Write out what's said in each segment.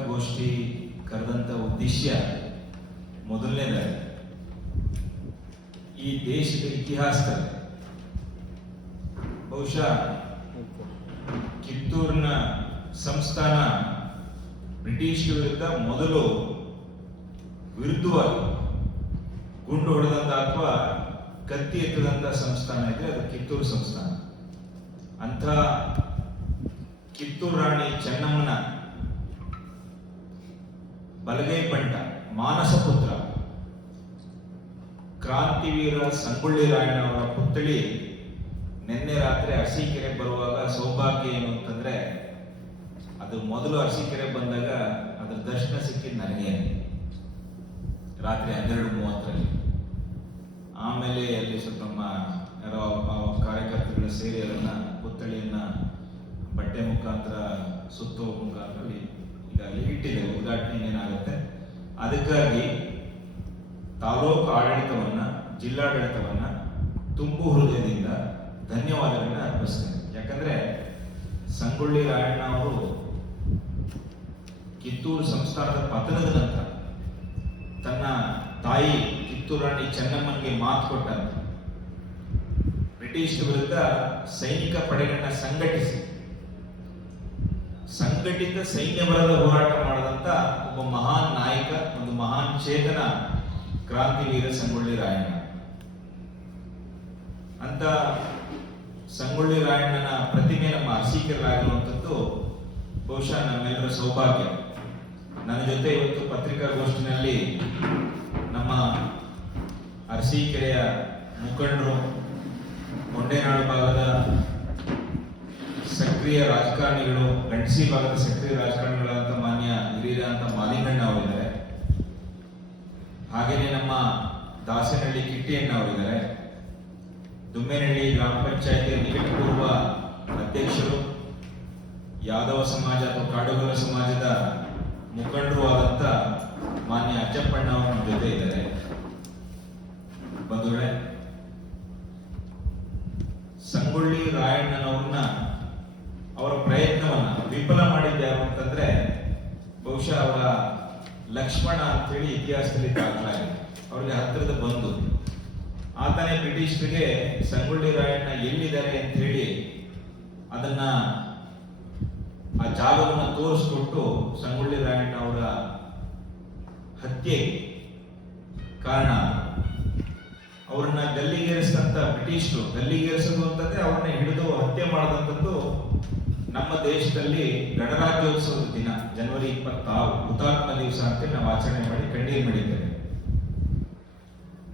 ಗೋಷ್ಠಿ ಕರೆದಂತ ಉದ್ದೇಶ ಮೊದಲನೇದಾಗಿ ಈ ದೇಶದ ಇತಿಹಾಸದಲ್ಲಿ ಬಹುಶಃ ಕಿತ್ತೂರಿನ ಸಂಸ್ಥಾನ ಬ್ರಿಟಿಷ್ ವಿರುದ್ಧ ಮೊದಲು ವಿರುದ್ಧವಾಗಿ ಗುಂಡು ಹೊಡೆದಂತ ಅಥವಾ ಕತ್ತಿ ಎತ್ತದಂತ ಸಂಸ್ಥಾನ ಇದೆ, ಅದು ಕಿತ್ತೂರು ಸಂಸ್ಥಾನ. ಅಂತ ಕಿತ್ತೂರು ರಾಣಿ ಚೆನ್ನಮ್ಮನ ಬಲಗೈ ಬಂಟ ಮಾನಸ ಪುತ್ರ ಕ್ರಾಂತಿವೀರ ಸಂಗೊಳ್ಳಿ ರಾಯಣ್ಣವರ ಪುತ್ಥಳಿ ನಿನ್ನೆ ರಾತ್ರಿ ಅರಸೀಕೆರೆ ಬರುವಾಗ ಸೌಭಾಗ್ಯ ಏನು ಅಂತಂದ್ರೆ, ಅದು ಮೊದಲು ಅರಸೀಕೆರೆ ಬಂದಾಗ ಅದ್ರ ದರ್ಶನ ಸಿಕ್ಕಿದ್ದು ನನಗೆ ರಾತ್ರಿ 12:30. ಆಮೇಲೆ ಅಲ್ಲಿ ಸ್ವಲ್ಪ ನಮ್ಮ ಯಾರೋ ಕಾರ್ಯಕರ್ತರುಗಳು ಸೇರಿ ಅದನ್ನ ಪುತ್ಥಳಿಯನ್ನ ಬಟ್ಟೆ ಮುಖಾಂತರ ಸುತ್ತುವ ಮುಖಾಂತರ ಈಗ ಅಲ್ಲಿ ಇಟ್ಟಿದೆ, ಉದ್ಘಾಟನೆ ಏನಾಗುತ್ತೆ. ಅದಕ್ಕಾಗಿ ತಾಲೂಕು ಆಡಳಿತವನ್ನ, ಜಿಲ್ಲಾಡಳಿತವನ್ನ ತುಂಬು ಹೃದಯದಿಂದ ಧನ್ಯವಾದಗಳನ್ನ ಅರ್ಪಿಸ್ತೇನೆ. ಯಾಕಂದ್ರೆ ಸಂಗೊಳ್ಳಿ ರಾಯಣ್ಣ ಅವರು ಕಿತ್ತೂರು ಸಂಸ್ಥಾನದ ಪತನದ ನಂತರ ತನ್ನ ತಾಯಿ ಕಿತ್ತೂರು ರಾಣಿ ಚೆನ್ನಮ್ಮನಿಗೆ ಮಾತು ಕೊಟ್ಟಂತ ಬ್ರಿಟಿಷ್ ವಿರುದ್ಧ ಸೈನಿಕ ಪಡೆಗಳನ್ನ ಸಂಘಟಿತ ಸೈನ್ಯ ಬಲದ ಹೋರಾಟ ಮಾಡದಂತ ಒಬ್ಬ ಮಹಾನ್ ನಾಯಕ, ಒಂದು ಮಹಾನ್ ಚೇತನ ಕ್ರಾಂತಿವೀರ ಸಂಗೊಳ್ಳಿ ರಾಯಣ್ಣ. ಅಂತ ಸಂಗೊಳ್ಳಿ ರಾಯಣ್ಣನ ಪ್ರತಿಮೆ ನಮ್ಮ ಅರಸೀಕೆರೆಯಾಗಿರುವಂಥದ್ದು ಬಹುಶಃ ನಮ್ಮೆಲ್ಲರ ಸೌಭಾಗ್ಯ. ನನ್ನ ಜೊತೆ ಇವತ್ತು ಪತ್ರಿಕಾಗೋಷ್ಠಿನಲ್ಲಿ ನಮ್ಮ ಅರಸೀಕೆರೆಯ ಮುಖಂಡರು, ಗೊಂಡೇನಾಡು ಭಾಗದ ಸಕ್ರಿಯ ರಾಜಕಾರಣಿಗಳು, ಗಂಡಸಿ ಭಾಗದ ಸಕ್ರಿಯ ರಾಜಕಾರಣಿಗಳಂತ ಮಾನ್ಯ ಹಿರಿಯರಂತ ಮಾಲಿಂಗಣ್ಣ ಅವರಿದ್ದಾರೆ. ಹಾಗೇನೆ ನಮ್ಮ ದಾಸನಹಳ್ಳಿ ಕಿಟ್ಟಿಯಣ್ಣ ಅವರಿದ್ದಾರೆ. ದುಮ್ಮೇನಹಳ್ಳಿ ಗ್ರಾಮ ಪಂಚಾಯತಿಯ ನಿಕಟಪೂರ್ವ ಅಧ್ಯಕ್ಷರು, ಯಾದವ ಸಮಾಜ ಅಥವಾ ಕಾಡುಗೊಲ್ಲ ಸಮಾಜದ ಮುಖಂಡರು ಆದಂತ ಮಾನ್ಯ ಅಜ್ಜಪ್ಪಣ್ಣ ಅವರು ನಮ್ಮ ಜೊತೆ ಇದ್ದಾರೆ. ಬಂಧುಗಳೇ, ಸಂಗೊಳ್ಳಿ ರಾಯಣ್ಣನವ್ರನ್ನ ಅವರ ಪ್ರಯತ್ನವನ್ನ ವಿಫಲ ಮಾಡಿದ್ಯಾರು ಅಂತಂದ್ರೆ ಬಹುಶಃ ಅವರ ಲಕ್ಷ್ಮಣ ಅಂತೇಳಿ ಇತಿಹಾಸದಲ್ಲಿ ದಾಖಲಾಗಿದೆ. ಅವರಿಗೆ ಹತ್ತಿರದ ಬಂಧು. ಆತನೇ ಬ್ರಿಟಿಷರಿಗೆ ಸಂಗೊಳ್ಳಿ ರಾಯಣ್ಣ ಎಲ್ಲಿದ್ದಾರೆ ಅಂತ ಹೇಳಿ ಅದನ್ನ ಆ ಜಾಗವನ್ನು ತೋರಿಸ್ಕೊಟ್ಟು ಸಂಗೊಳ್ಳಿ ರಾಯಣ್ಣ ಅವರ ಹತ್ಯೆ ಕಾರಣ. ಅವ್ರನ್ನ ಗಲ್ಲಿಗೇರಿಸಿದಂತ ಬ್ರಿಟಿಷರು, ಗಲ್ಲಿಗೇರಿಸೋದು ಅಂತಂದ್ರೆ ಅವ್ರನ್ನ ಹಿಡಿದು ಹತ್ಯೆ ಮಾಡದಂಥದ್ದು ನಮ್ಮ ದೇಶದಲ್ಲಿ ಗಣರಾಜ್ಯೋತ್ಸವದ ದಿನ ಜನವರಿ 26 ಹುತಾತ್ಮ ದಿವಸ ಅಂತ ನಾವು ಆಚರಣೆ ಮಾಡಿ ಕಣ್ಣೀರು ಮಾಡಿದ್ದೇವೆ.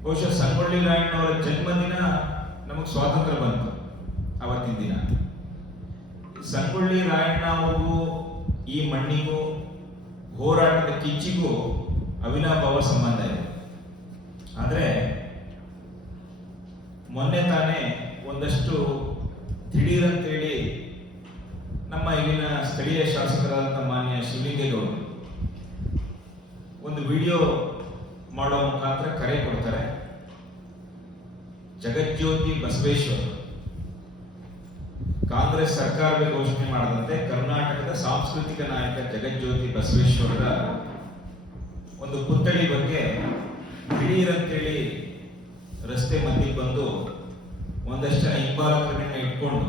ಬಹುಶಃ ಸಂಗೊಳ್ಳಿ ರಾಯಣ್ಣವರ ಜನ್ಮದಿನ ನಮಗೆ ಸ್ವಾತಂತ್ರ್ಯ ಬಂತು ಅವತ್ತಿನ ದಿನ. ಸಂಗೊಳ್ಳಿ ರಾಯಣ್ಣ ಅವ್ರಿಗೂ ಈ ಮಣ್ಣಿಗೂ ಹೋರಾಟದ ಕಿಚ್ಚಿಗೂ ಅವಿನಾಭಾವ ಸಂಬಂಧ ಇದೆ. ಆದ್ರೆ ಮೊನ್ನೆ ತಾನೇ ಒಂದಷ್ಟು ದಿಢೀರಂತೇಳಿ ನಮ್ಮ ಇಲ್ಲಿನ ಸ್ಥಳೀಯ ಶಾಸಕರಾದಂಥ ಮಾನ್ಯ ಶಿವಲಿಂಗೇಗೌಡರು ಒಂದು ವಿಡಿಯೋ ಮಾಡೋ ಮುಖಾಂತರ ಕರೆ ಕೊಡ್ತಾರೆ. ಜಗಜ್ಯೋತಿ ಬಸವೇಶ್ವರ್ ಕಾಂಗ್ರೆಸ್ ಸರ್ಕಾರವೇ ಘೋಷಣೆ ಮಾಡದಂತೆ ಕರ್ನಾಟಕದ ಸಾಂಸ್ಕೃತಿಕ ನಾಯಕ ಜಗಜ್ಯೋತಿ ಬಸವೇಶ್ವರರ ಒಂದು ಪುತ್ಥಳಿ ಬಗ್ಗೆ ದಿಢೀರಂತೇಳಿ ರಸ್ತೆ ಮಧ್ಯೆ ಬಂದು ಒಂದಷ್ಟು ಜನ ಹಿಂಬಾಲಕರನ್ನ ಇಟ್ಕೊಂಡು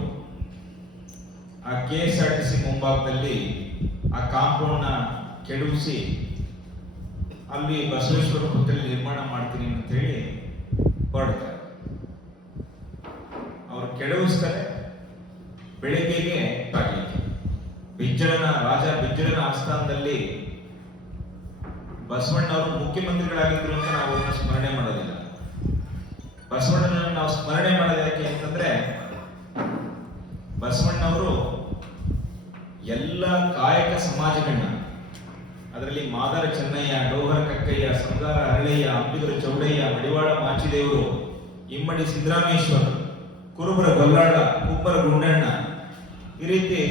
ಆ KSRTC ಮುಂಭಾಗದಲ್ಲಿ ಆ ಕಾಂಪೌಂಡ್ ನ ಕೆಡವಿಸಿ ಅಲ್ಲಿ ಬಸವೇಶ್ವರ ಪುತ್ಥಳಿ ನಿರ್ಮಾಣ ಮಾಡ್ತೀನಿ ಅಂತ ಹೇಳಿ ಹೊರಡ್ತಾರೆ. ಅವ್ರು ಕೆಡವಿಸ್ತಾರೆ. ಬೆಳಿಗ್ಗೆಗೆ ರಾಜ ಬಿಜ್ಜಳನ ಆಸ್ಥಾನದಲ್ಲಿ ಬಸವಣ್ಣವರು ಮುಖ್ಯಮಂತ್ರಿಗಳಾಗಿದ್ರು ಅಂತ ನಾವು ಅವ್ರನ್ನ ಸ್ಮರಣೆ ಮಾಡೋದಿಲ್ಲ. ಬಸವಣ್ಣನನ್ನು ನಾವು ಸ್ಮರಣೆ ಮಾಡೋದು ಯಾಕೆ ಅಂತಂದ್ರೆ, ಬಸವಣ್ಣವರು ಎಲ್ಲ ಕಾಯಕ ಸಮಾಜಗಳನ್ನ, ಅದರಲ್ಲಿ ಮಾದರ ಚೆನ್ನಯ್ಯ, ಡೋಹರ ಕಕ್ಕಯ್ಯ, ಸಂಗಾರ ಹರಳಯ್ಯ, ಅಂಬಿಗರ ಚೌಡಯ್ಯ, ಮಡಿವಾಳ ಮಾಚಿದೇವರು, ಇಮ್ಮಡಿ ಸಿದ್ದರಾಮೇಶ್ವರ, ಕುರುಬರ ಗೊಲ್ಲಾಳ, ಕುಬ್ಬರ ಗುಂಡಣ್ಣ, ಈ ರೀತಿ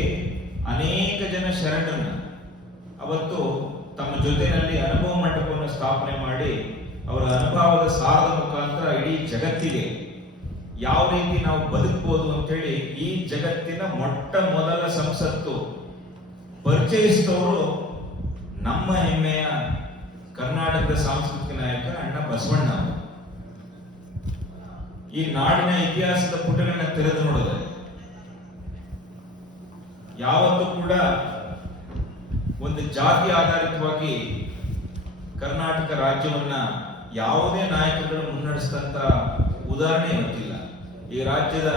ಅನೇಕ ಜನ ಶರಣರನ್ನ ಅವತ್ತು ತಮ್ಮ ಜೊತೆಯಲ್ಲಿ ಅನುಭವ ಮಂಟಪವನ್ನು ಸ್ಥಾಪನೆ ಮಾಡಿ ಅವರ ಅನುಭವದ ಸಾರದ ಮುಖಾಂತರ ಇಡೀ ಜಗತ್ತಿಗೆ ಯಾವ ರೀತಿ ನಾವು ಬದುಕಬಹುದು ಅಂತೇಳಿ ಈ ಜಗತ್ತಿನ ಮೊಟ್ಟ ಮೊದಲ ಸಂಸತ್ತು ಪರಿಚಯಿಸಿದವರು ನಮ್ಮ ಹೆಮ್ಮೆಯ ಕರ್ನಾಟಕದ ಸಾಂಸ್ಕೃತಿಕ ನಾಯಕ ಅಣ್ಣ ಬಸವಣ್ಣ. ಈ ನಾಡಿನ ಇತಿಹಾಸದ ಪುಟಗಳನ್ನ ತೆರೆದು ನೋಡಿದ್ರೆ ಯಾವತ್ತೂ ಕೂಡ ಒಂದು ಜಾತಿ ಆಧಾರಿತವಾಗಿ ಕರ್ನಾಟಕ ರಾಜ್ಯವನ್ನ ಯಾವುದೇ ನಾಯಕರುಗಳು ಮುನ್ನಡೆಸಿದಂತ ಉದಾಹರಣೆ ಗೊತ್ತಿಲ್ಲ. ಈ ರಾಜ್ಯದ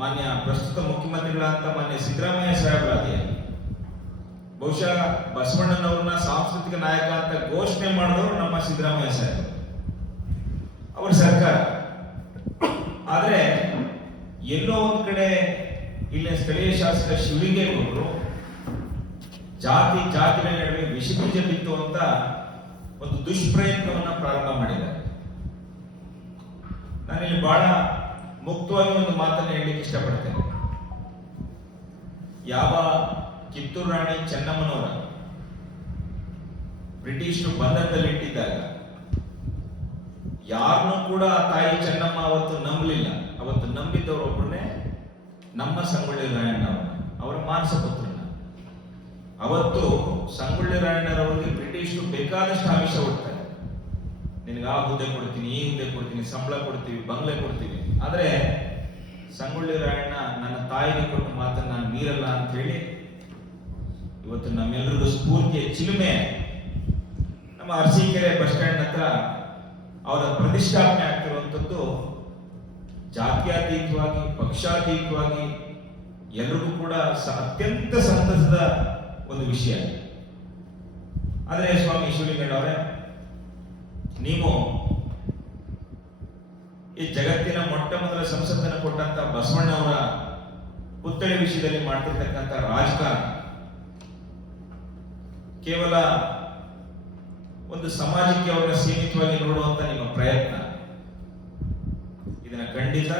ಮಾನ್ಯ ಪ್ರಸ್ತುತ ಮುಖ್ಯಮಂತ್ರಿಗಳಂತ ಮಾನ್ಯ ಸಿದ್ದರಾಮಯ್ಯ ಸಾಹೇಬರಾಗಿ ಬಹುಶಃ ಬಸವಣ್ಣನವ್ರನ್ನ ಸಾಂಸ್ಕೃತಿಕ ನಾಯಕ ಅಂತ ಘೋಷಣೆ ಮಾಡಿದವರು ನಮ್ಮ ಸಿದ್ದರಾಮಯ್ಯ ಸಾಹೇಬ್ ಅವರ ಸರ್ಕಾರ. ಆದ್ರೆ ಎಲ್ಲೋ ಒಂದ್ ಕಡೆ ಇಲ್ಲಿನ ಸ್ಥಳೀಯ ಶಾಸಕ ಶಿವಲಿಂಗೇಗೌಡರು ಜಾತಿಗಳ ನಡುವೆ ವಿಷಬೀಜ ಬಿತ್ತು ಅಂತ ಒಂದು ದುಷ್ಪ್ರಯತ್ನವನ್ನ ಪ್ರಾರಂಭ ಮಾಡಿದ್ದಾರೆ. ನಾನಿಲ್ಲಿ ಬಹಳ ಮುಕ್ತವಾಗಿ ಒಂದು ಮಾತನ್ನು ಹೇಳಲಿಕ್ಕೆ ಇಷ್ಟಪಡ್ತೇನೆ. ಯಾವ ಕಿತ್ತೂರು ರಾಣಿ ಚೆನ್ನಮ್ಮನವರ ಬ್ರಿಟಿಷರು ಬಂಧನದಲ್ಲಿಟ್ಟಿದ್ದಾಗ ಯಾರನ್ನೂ ಕೂಡ ತಾಯಿ ಚೆನ್ನಮ್ಮ ಅವತ್ತು ನಂಬಲಿಲ್ಲ. ಅವತ್ತು ನಂಬಿದ್ದವರು ಒಬ್ಬರನ್ನೇ ನಮ್ಮ ಸಂಗೊಳ್ಳಿ ರಾಯಣ್ಣ ಅವರ ಮಾನಸ ಪುತ್ರನ. ಅವತ್ತು ಸಂಗೊಳ್ಳಿ ರಾಯಣ್ಣರವರಿಗೆ ಬ್ರಿಟಿಷರು ಬೇಕಾದಷ್ಟು ಆಮಿಷ ಕೊಡ್ತಾರೆ. ನಿನಗೆ ಆ ಹುದ್ದೆ ಕೊಡ್ತೀನಿ, ಈ ಹುದ್ದೆ ಕೊಡ್ತೀನಿ, ಸಂಬಳ ಕೊಡ್ತೀವಿ, ಬಂಗ್ಲೆ ಕೊಡ್ತೀವಿ. ಆದ್ರೆ ಸಂಗೊಳ್ಳಿ ರಾಯಣ್ಣ ನನ್ನ ತಾಯಿಗೆ ಕೊಟ್ಟ ಮಾತನ್ನು ನಾನು ಮೀರಲ್ಲ ಅಂತ ಹೇಳಿ ಇವತ್ತು ನಮ್ಮೆಲ್ಲರಿಗೂ ಸ್ಫೂರ್ತಿಯ ಚಿಲುಮೆ ನಮ್ಮ ಅರಸೀಕೆರೆ ಬಸ್ ಸ್ಟ್ಯಾಂಡ್ ಹತ್ರ ಅವರ ಪ್ರತಿಷ್ಠಾಪನೆ ಆಗ್ತಿರುವಂಥದ್ದು ಜಾತ್ಯತೀತವಾಗಿ ಪಕ್ಷಾತೀತವಾಗಿ ಎಲ್ಲರಿಗೂ ಕೂಡ ಅತ್ಯಂತ ಸಂತಸದ ಒಂದು ವಿಷಯ. ಆದರೆ ಸ್ವಾಮಿ ಶಿವಲಿಂಗಣ್ಣವರೇ, ನೀವು ಈ ಜಗತ್ತಿನ ಮೊಟ್ಟ ಮೊದಲ ಸಂಸತ್ತನ್ನು ಕೊಟ್ಟಂತ ಬಸವಣ್ಣವರ ಪುತ್ಥಳಿ ವಿಷಯದಲ್ಲಿ ಮಾಡ್ತಿರ್ತಕ್ಕಂಥ ರಾಜಕಾರಣ ಕೇವಲ ಒಂದು ಸಮಾಜಕ್ಕೆ ಅವರನ್ನ ಸೀಮಿತವಾಗಿ ನೋಡುವಂತ ನಿಮ್ಮ ಪ್ರಯತ್ನ ಇದನ್ನ ಖಂಡಿತ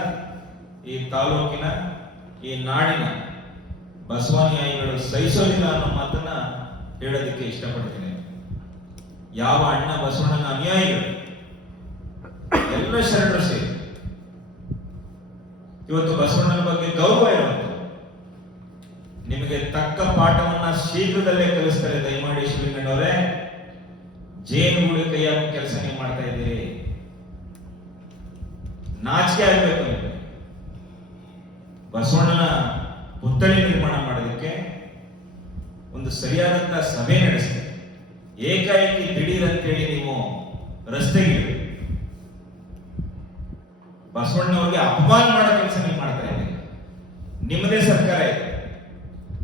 ಈ ತಾಲೂಕಿನ ಈ ನಾಡಿನ ಬಸವಾನುಯಾಯಿಗಳು ಸಹಿಸೋದಿಲ್ಲ ಅನ್ನೋ ಮಾತನ್ನ ಹೇಳೋದಕ್ಕೆ ಇಷ್ಟಪಡ್ತೇನೆ. ಯಾವ ಅಣ್ಣ ಬಸವಣ್ಣನ ಅನುಯಾಯಿಗಳು ಎಲ್ಲ ಶರಣರು ಸೇರಿ ಇವತ್ತು ಬಸವಣ್ಣನ ಬಗ್ಗೆ ಗೌರವ ಇರುವಂತ ನಿಮಗೆ ತಕ್ಕ ಪಾಠವನ್ನ ಶೀಘ್ರದಲ್ಲೇ ಕಲಿಸ್ತಾರೆ. ದಯಮಾಡಿ ಶಿವಲಿಂಗಣ್ಣವರೇ, ಜೇನುಗೂಡು ಕೈಯಾಗ ಕೆಲಸ ನೀವು ಮಾಡ್ತಾ ಇದ್ದೀರಿ. ನಾಚಿಕೆ ಆಗ್ಬೇಕು ನಿಮಗೆ. ಬಸವಣ್ಣನ ಪುತ್ಥಳಿ ನಿರ್ಮಾಣ ಮಾಡೋದಕ್ಕೆ ಒಂದು ಸರಿಯಾದಂತಹ ಸಭೆ ನಡೆಸಿ ಏಕಾಏಕಿ ದಿಢೀರ್ ಅಂತೇಳಿ ನೀವು ರಸ್ತೆಗೆ ಬಸವಣ್ಣವ್ರಿಗೆ ಅಪಮಾನ ಮಾಡೋ ಕೆಲಸ ನೀವು ಮಾಡ್ತಾ ಇದ್ದೀರಿ. ನಿಮ್ಮದೇ ಸರ್ಕಾರ ಇದೆ.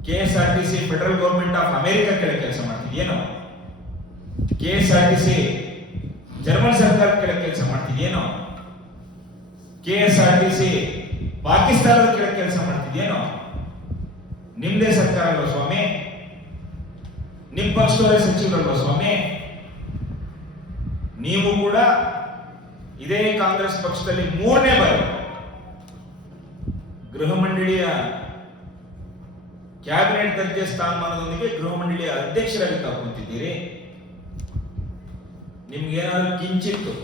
KSRTC federal government of America ಕೆಳಗೆ ಕೆಲಸ ಮಾಡ್ತಿದ್ಯೇನೋ? KSRTC ಜರ್ಮನ್ ಸರ್ಕಾರ ಕೆಳಗೆ ಕೆಲಸ ಮಾಡ್ತಿದ್ಯೇನೋ? KSRTC ಪಾಕಿಸ್ತಾನದ ಕೆಳಗೆ ಕೆಲಸ ಮಾಡ್ತಿದ್ಯೇನೋ? ನಿಮ್ದೇ ಸರ್ಕಾರ ಅಲ್ವಾ ಸ್ವಾಮಿ? ನಿಮ್ ಪಕ್ಷದವರೇ ಸಚಿವರಲ್ವಾ ಸ್ವಾಮಿ? ನೀವು ಕೂಡ ಇದೇ ಕಾಂಗ್ರೆಸ್ ಪಕ್ಷದಲ್ಲಿ 3ನೇ ಬಾರಿ ಗೃಹ ಮಂಡಳಿಯ ಕ್ಯಾಬಿನೆಟ್ ದರ್ಜೆ ಸ್ಥಾನಮಾನದೊಂದಿಗೆ ಗೃಹ ಮಂಡಳಿಯ ಅಧ್ಯಕ್ಷರಾಗಿ ತಗೊಂಡಿದ್ದೀರಿ. ನಿಮ್ಗೇನಾದ್ರೂ ಕಿಂಚಿತ್ತು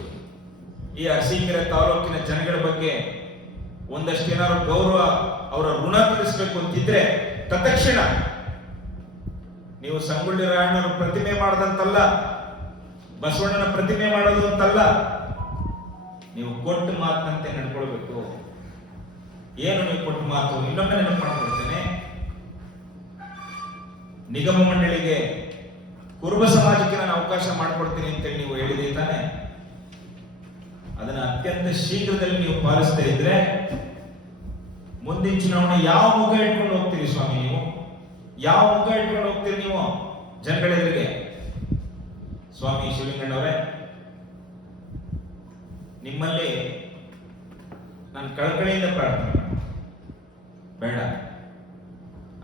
ಈ ಅರಸೀಕೆರೆ ತಾಲೂಕಿನ ಜನಗಳ ಬಗ್ಗೆ ಒಂದಷ್ಟು ಏನಾದ್ರು ಗೌರವ, ಅವರ ಋಣ ತೀರಿಸಬೇಕು ಅಂತಿದ್ರೆ ತತ್ಕ್ಷಣ ನೀವು ಸಂಗೊಳ್ಳಿ ರಾಯಣ್ಣನ ಪ್ರತಿಮೆ ಮಾಡದಂತಲ್ಲ, ಬಸವಣ್ಣನ ಪ್ರತಿಮೆ ಮಾಡೋದು ಅಂತಲ್ಲ, ನೀವು ಕೊಟ್ಟ ಮಾತಿನಂತೆ ನಡ್ಕೊಳ್ಬೇಕು. ಏನು ನೀವು ಕೊಟ್ಟ ಮಾತು? ಇನ್ನೊಮ್ಮೆ ನೆನಪು ಮಾಡ್ಕೊಳ್ತೇನೆ. ನಿಗಮ ಮಂಡಳಿಗೆ ಕುರುಬ ಸಮಾಜಕ್ಕೆ ನಾನು ಅವಕಾಶ ಮಾಡಿಕೊಡ್ತೀನಿ ಅಂತೇಳಿ ನೀವು ಹೇಳಿದೆ ತಾನೆ? ಅದನ್ನ ಅತ್ಯಂತ ಶೀಘ್ರದಲ್ಲಿ ನೀವು ಪಾಲಿಸದೇ ಇದ್ರೆ ಮುಂದಿನ ಚುನಾವಣೆ ಯಾವ ಮುಖ ಇಟ್ಕೊಂಡು ಹೋಗ್ತೀರಿ ಸ್ವಾಮಿ? ನೀವು ಯಾವ ಮುಖ ಇಟ್ಕೊಂಡು ಹೋಗ್ತೀರಿ ನೀವು ಜನಗಳೆದುರಿಗೆ? ಸ್ವಾಮಿ ಶಿವಲಿಂಗಣ್ಣವರೇ, ನಿಮ್ಮಲ್ಲಿ ನಾನು ಕಳಕಳಿಯಿಂದ ಪ್ರಾರ್ಥನೆ ಬೇಡ.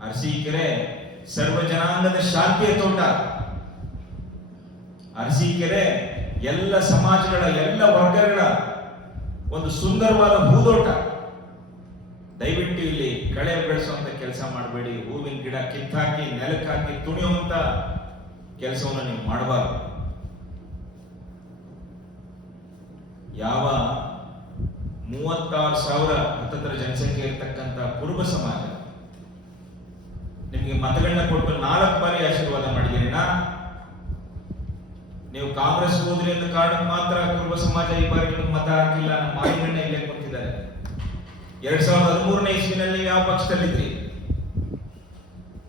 ಅರಸೀಕೆರೆ ಸರ್ವ ಜನಾಂಗದ ಶಾಂತಿಯ ತೋಟ. ಅರಸೀಕೆರೆ ಎಲ್ಲ ಸಮಾಜಗಳ ಎಲ್ಲ ವರ್ಗಗಳ ಒಂದು ಸುಂದರವಾದ ಹೂದೋಟ. ದಯವಿಟ್ಟು ಇಲ್ಲಿ ಕಳೆ ಬೆಳೆಸುವಂತ ಕೆಲಸ ಮಾಡಬೇಡಿ. ಹೂವಿನ ಗಿಡ ಕಿತ್ತಾಕಿ ನೆಲಕ್ಕೆ ಹಾಕಿ ತುಣಿಯುವಂತ ಕೆಲಸವನ್ನು ನೀವು ಮಾಡಬಾರದು. ಯಾವ 36,000 ಹತ್ತತ್ರ ಜನಸಂಖ್ಯೆ ಇರತಕ್ಕಂತ ಕುರುಬ ಸಮಾಜ ನಿಮಗೆ ಮತಗಳನ್ನ ಕೊಟ್ಟು 4 ಬಾರಿ ಆಶೀರ್ವಾದ ಮಾಡಿದ್ದೀರಿನಾ? ನೀವು ಕಾಂಗ್ರೆಸ್ ಹೋದ್ರಿ ಅಂತ ಕಾರಣಕ್ಕೆ ಮಾತ್ರ ಕುರುಬ ಸಮಾಜ ಈ ಬಾರಿ ನಿಮ್ಗೆ ಮತ ಹಾಕಿಲ್ಲ. ನಮ್ಮ ಮಾಲಿಮಣ್ಣ ಇಲ್ಲೇ ಕೊಟ್ಟಿದ್ದಾರೆ. 2013ನೇ ಇಸ್ವಿನಲ್ಲಿ ನೀವು ಯಾವ ಪಕ್ಷದಲ್ಲಿದ್ರಿ?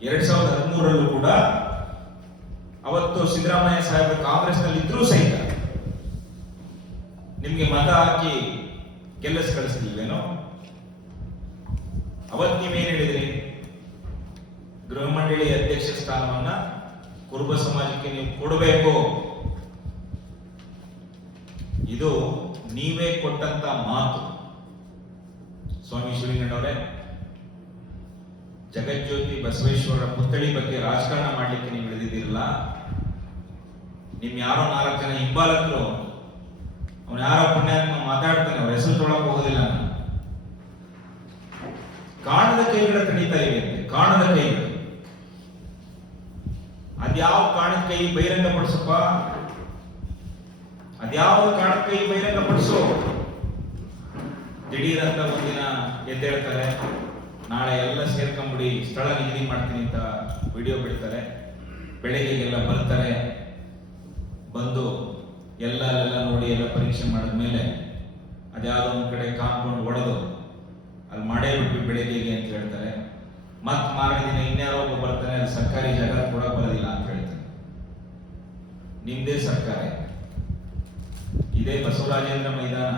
2013ರಲ್ಲೂ ಕೂಡ ಅವತ್ತು ಸಿದ್ದರಾಮಯ್ಯ ಸಾಹೇಬರು ಕಾಂಗ್ರೆಸ್ ನಲ್ಲಿ ಇದ್ರೂ ಸಹಿತ ನಿಮ್ಗೆ ಮತ ಹಾಕಿ ಕಳಿಸ್ಲಿಲ್ವೇನೋ? ಅವತ್ತು ನೀವೇನ್ ಹೇಳಿದ್ರಿ? ಗೃಹ ಮಂಡಳಿ ಅಧ್ಯಕ್ಷ ಸ್ಥಾನವನ್ನ ಕುರುಬ ಸಮಾಜಕ್ಕೆ ನೀವು ಕೊಡಬೇಕು. ಇದು ನೀವೇ ಕೊಟ್ಟಂತ ಮಾತು. ಸ್ವಾಮಿ ಶಿವಲಿಂಗಣ್ಣವರೇ, ಜಗಜ್ಯೋತಿ ಬಸವೇಶ್ವರರ ಪುತ್ಥಳಿ ಬಗ್ಗೆ ರಾಜಕಾರಣ ಮಾಡ್ಲಿಕ್ಕೆ ನೀವು ಇಳಿದಿದ್ದೀರಲ್ಲ, ನಿಮ್ ಯಾರೋ 4 ಜನ ಹಿಂಬಾಲಕರು, ಅವನು ಯಾರೋ ಪುಣ್ಯಾತ್ಮ ಮಾತಾಡ್ತಾನೆ, ಅವ್ರ ಹೆಸರು ತೊಳಕ್ ಹೋಗೋದಿಲ್ಲ. ಕಾಣದ ಕೈಗಳ ಕಡಿತಾ ಇವೆ ಅಂತೆ, ಕಾಣದ ಕೈಗಳು. ಅದ್ಯಾವ ಕಾಣದ ಕೈ ಬಹಿರಂಗ ಪಡಿಸಪ್ಪ, ಅದ್ಯಾವ ಕಾಣದ ಕೈ ಬಹಿರಂಗ ಪಡಿಸು. ದಿಢೀರ್ ಅಂತ ಒಂದಿನ ಎದ್ದೇಳ್ತಾರೆ, ನಾಳೆ ಎಲ್ಲ ಸೇರ್ಕೊಂಬಿಡಿ, ಸ್ಥಳ ನಿಗದಿ ಮಾಡ್ತೀನಿ ಅಂತ ವಿಡಿಯೋ ಬಿಡ್ತಾರೆ. ಬೆಳಗ್ಗೆಗೆಲ್ಲ ಬರ್ತಾರೆ, ಬಂದು ಎಲ್ಲ ನೋಡಿ ಎಲ್ಲ ಪರೀಕ್ಷೆ ಮಾಡಿದ್ಮೇಲೆ ಅದ್ಯಾವುದೋ ಒಂದ್ ಕಡೆ ಕಾಂಪೌಂಡ್ ಹೊಡೆದು ಅಲ್ಲಿ ಮಾಡೇ ಬಿಟ್ಟು ಬೆಳಗ್ಗೆಗೆ ಅಂತ ಹೇಳ್ತಾರೆ. ಮತ್ ಮಾರನೇ ದಿನ ಇನ್ಯಾರೋ ಒಬ್ಬ ಬರ್ತಾನೆ, ಅಲ್ಲಿ ಸರ್ಕಾರಿ ಜಾಗ ಕೂಡ ಬರೋದಿಲ್ಲ ಅಂತ ಹೇಳ್ತಾನೆ. ನಿಮ್ದೇ ಸರ್ಕಾರ, ಇದೇ ಬಸವರಾಜೇಂದ್ರ ಮೈದಾನ.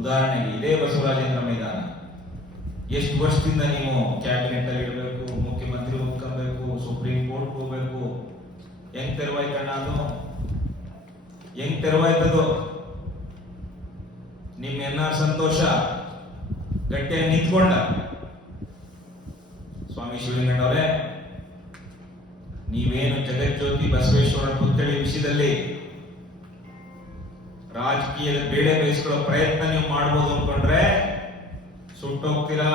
ಉದಾಹರಣೆಗೆ ಇದೇ ಬಸವರಾಜೇಂದ್ರ ಮೈದಾನ ಎಷ್ಟು ವರ್ಷದಿಂದ ನೀವು ಕ್ಯಾಬಿನೆಟ್ ಅಲ್ಲಿ ಇಡಬೇಕು, ಮುಖ್ಯಮಂತ್ರಿ ಒಪ್ಕೊಬೇಕು, ಸುಪ್ರೀಂ ಕೋರ್ಟ್ ಹೋಗ್ಬೇಕು. ಹೆಂಗ್ ತೆರವಾಯ್ತಣ್ಣ ಅದು? ಹೆಂಗ್ ತೆರವಾಯ್ತದು? ನಿಮ್ ಎನ್ನಾರ್ ಸಂತೋಷ ಗಟ್ಟಿಯಾಗಿ ನಿಂತ್ಕೊಂಡ. ಸ್ವಾಮಿ ಶಿವಲಿಂಗಣ್ಣವರೇ, ನೀವೇನು ಜಗಜ್ಯೋತಿ ಬಸವೇಶ್ವರ ಪುತ್ಥಳಿ ವಿಷಯದಲ್ಲಿ ರಾಜಕೀಯದ ಬೇಳೆ ಬೇಯಿಸ್ಕೊಳ್ಳೋ ಪ್ರಯತ್ನ ನೀವು ಮಾಡಬಹುದು ಅನ್ಕೊಂಡ್ರೆ ಸುಟ್ಟೋಗ್ತೀರಾ.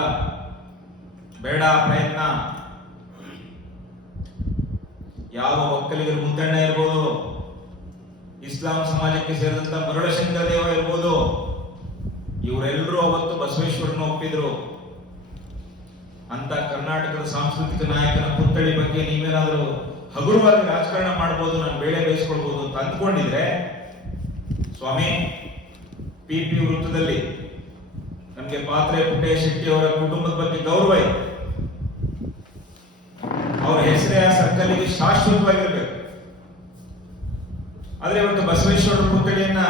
ಬೇಡ ಪ್ರಯತ್ನ. ಯಾವ ಒಕ್ಕಲಿಗರ ಮುದ್ದಣ್ಣ ಇರ್ಬೋದು, ಇಸ್ಲಾಂ ಸಮಾಜಕ್ಕೆ ಸೇರಿದಂತ ಮರುಳಶಂಕರ ದೇವ ಇರ್ಬೋದು, ಇವರೆಲ್ಲರೂ ಅವತ್ತು ಬಸವೇಶ್ವರನ ಒಪ್ಪಿದ್ರು. ಅಂತ ಕರ್ನಾಟಕದ ಸಾಂಸ್ಕೃತಿಕ ನಾಯಕನ ಪುತ್ಥಳಿ ಬಗ್ಗೆ ನೀವೇನಾದ್ರೂ ಹಗುರವಾಗಿ ರಾಜಕಾರಣ ಮಾಡಬಹುದು, ನಾನು ಬೇಳೆ ಬೇಯಿಸ್ಕೊಳ್ಬಹುದು ಅಂತ ಅಂದ್ಕೊಂಡಿದ್ರೆ, ಸ್ವಾಮಿ ಪಿ ವೃತ್ತದಲ್ಲಿ ನಮ್ಗೆ ಪಾತ್ರೆ ಪುಟ್ಟೆ ಶೆಟ್ಟಿ ಅವರ ಕುಟುಂಬದ ಬಗ್ಗೆ ಗೌರವ ಇದೆ. ಅವರ ಹೆಸರೇ ಆ ಸರ್ಕಲ್ಗೆ ಶಾಶ್ವತವಾಗಿರ್ಬೇಕು. ಆದ್ರೆ ಇವತ್ತು ಬಸವೇಶ್ವರ ಪುತ್ಥಳಿಯನ್ನ